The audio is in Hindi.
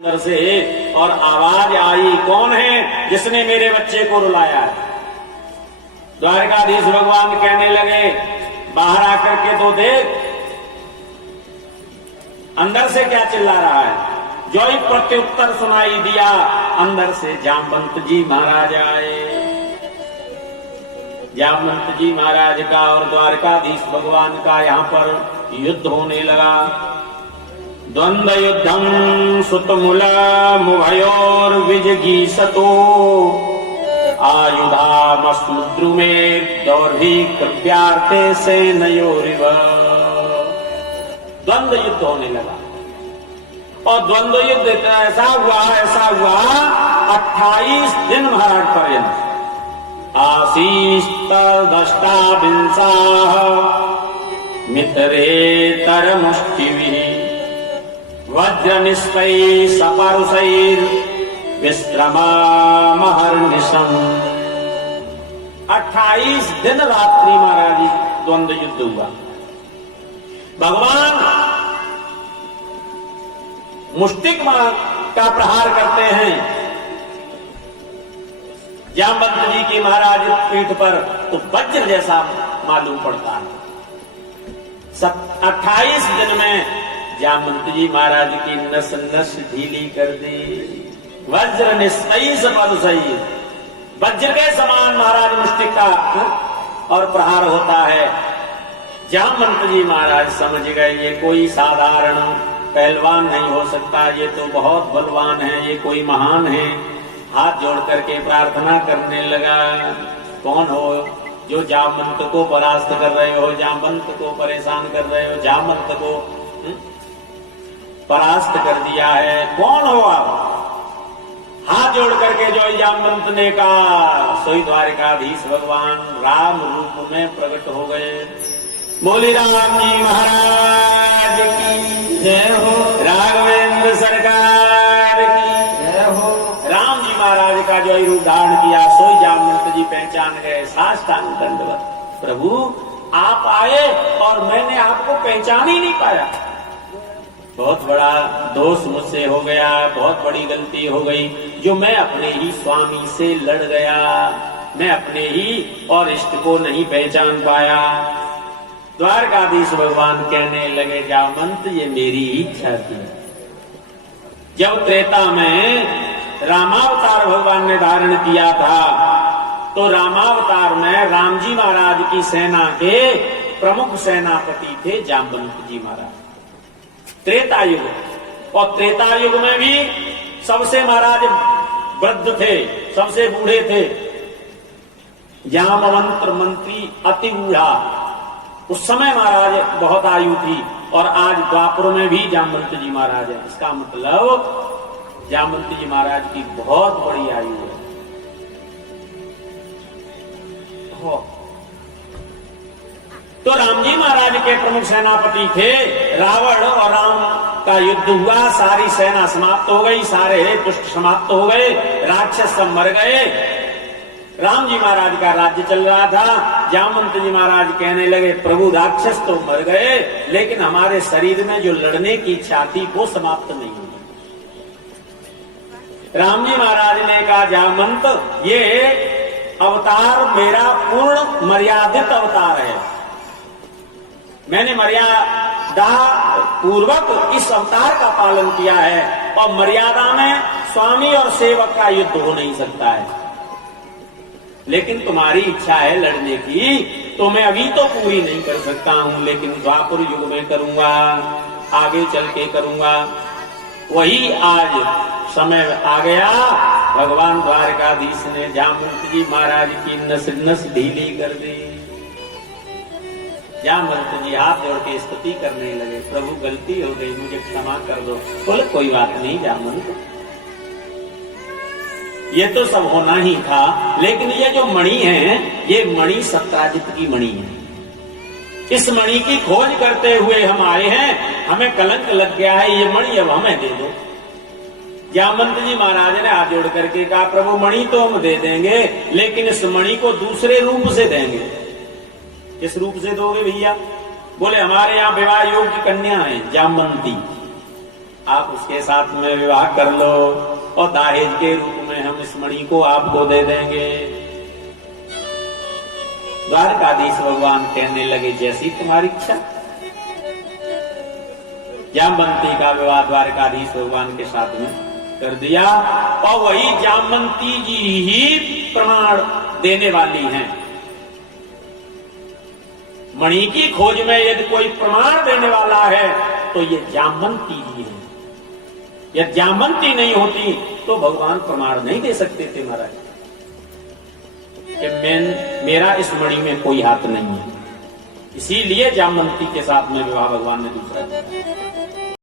अंदर से और आवाज आई, कौन है जिसने मेरे बच्चे को रुलाया है? द्वारकाधीश भगवान कहने लगे, बाहर आकर के तो देख अंदर से क्या चिल्ला रहा है। जो ही प्रत्युत्तर सुनाई दिया, अंदर से जामवंत जी महाराज आए। जामवंत जी महाराज का और द्वारकाधीश भगवान का यहां पर युद्ध होने लगा। द्वंद्व युद्धम सुतमुलमुभयोर विजगीषतो आयुधामस्मुद्रुमे दौर्भिकृत्यार्थे सेनयोरिव। द्वंद्व युद्ध होने लगा और द्वंद्व युद्ध ऐसा हुआ 28 दिन महाराज पर्यंत। आसीस्तदष्टाविंशाः मित्रेतरमुष्टिभिः वज्रनिष्पैः सपरुषैर् विश्रमामहर्निशम्। 28 दिन रात्रि महाराज द्वंद्व युद्ध हुआ। भगवान मुष्टिक का प्रहार करते हैं जामवंत जी की महाराज पीठ पर, तो वज्र जैसा मालूम पड़ता है। 28 दिन में जामवंत जी महाराज की नस नस ढीली कर दी। वज्र निस्सई सपरुषई, वज्र के समान महाराज मुष्टिक का और प्रहार होता है। जामवंत जी महाराज समझ गए ये कोई साधारण पहलवान नहीं हो सकता, ये तो बहुत बलवान है, ये कोई महान है। हाथ जोड़ करके प्रार्थना करने लगा, कौन हो जो जामवंत को परास्त कर रहे हो, जामवंत को परेशान कर रहे हो, जामवंत को परास्त कर दिया है, कौन हो आप? हाथ जोड़ करके जो जामवंत ने कहा, सोई द्वारकाधीश भगवान राम रूप में प्रकट हो गए। बोली राम जी महाराज की जय हो, राघवेंद्र सरकार की जय हो। राम जी महाराज का जो रूप धारण किया, सोई जामवंत जी पहचान गए, साष्टांग दंडवत। प्रभु आप आए और मैंने आपको पहचान ही नहीं पाया। बहुत बड़ा दोष मुझसे हो गया, बहुत बड़ी गलती हो गई जो मैं अपने ही स्वामी से लड़ गया। मैं अपने ही और इष्ट को नहीं पहचान पाया। द्वारकाधीश भगवान कहने लगे, जामवंत ये मेरी इच्छा थी। जब त्रेता में रामावतार भगवान ने धारण किया था, तो रामावतार में राम जी महाराज की सेना के प्रमुख सेनापति थे जामवंत जी महाराज। त्रेता युग, और त्रेता युग में भी सबसे महाराज वृद्ध थे, सबसे बूढ़े थे। जामवंत मंत्री अति बूढ़ा, उस समय महाराज बहुत आयु थी, और आज द्वापर में भी जामवंत जी महाराज है। इसका मतलब जामवंत जी महाराज की बहुत बड़ी आयु है। तो राम जी महाराज के प्रमुख सेनापति थे। रावण और राम का युद्ध हुआ, सारी सेना समाप्त हो गई, सारे दुष्ट समाप्त हो गए, राक्षस सब मर गए। राम जी महाराज का राज्य चल रहा था। जामवंत जी महाराज कहने लगे, प्रभु राक्षस तो मर गए, लेकिन हमारे शरीर में जो लड़ने की इच्छा थी वो समाप्त नहीं हुई। राम जी महाराज ने कहा, जामवंत ये अवतार मेरा पूर्ण मर्यादित अवतार है। मैंने मर्यादा पूर्वक इस अवतार का पालन किया है, और मर्यादा में स्वामी और सेवक का युद्ध हो नहीं सकता है। लेकिन तुम्हारी इच्छा है लड़ने की, तो मैं अभी तो पूरी नहीं कर सकता हूं, लेकिन द्वापर युग में करूंगा, आगे चल के करूंगा। वही आज समय आ गया। भगवान द्वारकाधीश ने जामवंत जी महाराज की नस नस ढीली कर दी। जामवंत जी हाथ जोड़ के स्तुति करने लगे, प्रभु गलती हो गई, मुझे क्षमा कर दो। बोले कोई बात नहीं जामवंत, ये तो सब होना ही था, लेकिन ये जो मणि है, ये मणि सत्राजित की मणि है। इस मणि की खोज करते हुए हम आए हैं, हमें कलंक लग गया है, ये मणि अब हमें दे दो। जामवंत जी महाराज ने हाथ जोड़ करके कहा, प्रभु मणि तो हम दे देंगे, लेकिन इस मणि को दूसरे रूप से देंगे। किस रूप से दोगे भैया? बोले हमारे यहाँ विवाह योग्य कन्या है जामवंती, आप उसके साथ में विवाह कर लो और दहेज के रूप में हम इस मणि को आपको दे देंगे। द्वारकाधीश भगवान कहने लगे जैसी तुम्हारी इच्छा। जामवंती का विवाह द्वारकाधीश भगवान के साथ में कर दिया और वही जामवंती जी ही प्रमाण देने वाली हैं। मणि की खोज में यदि कोई प्रमाण देने वाला है तो ये जामवंती जी है। यदि जामवंती नहीं होती तो भगवान प्रमाण नहीं दे सकते थे महाराज कि मेरा इस मणि में कोई हाथ नहीं है। इसीलिए जामवंती के साथ में विवाह भगवान ने दूसरा किया।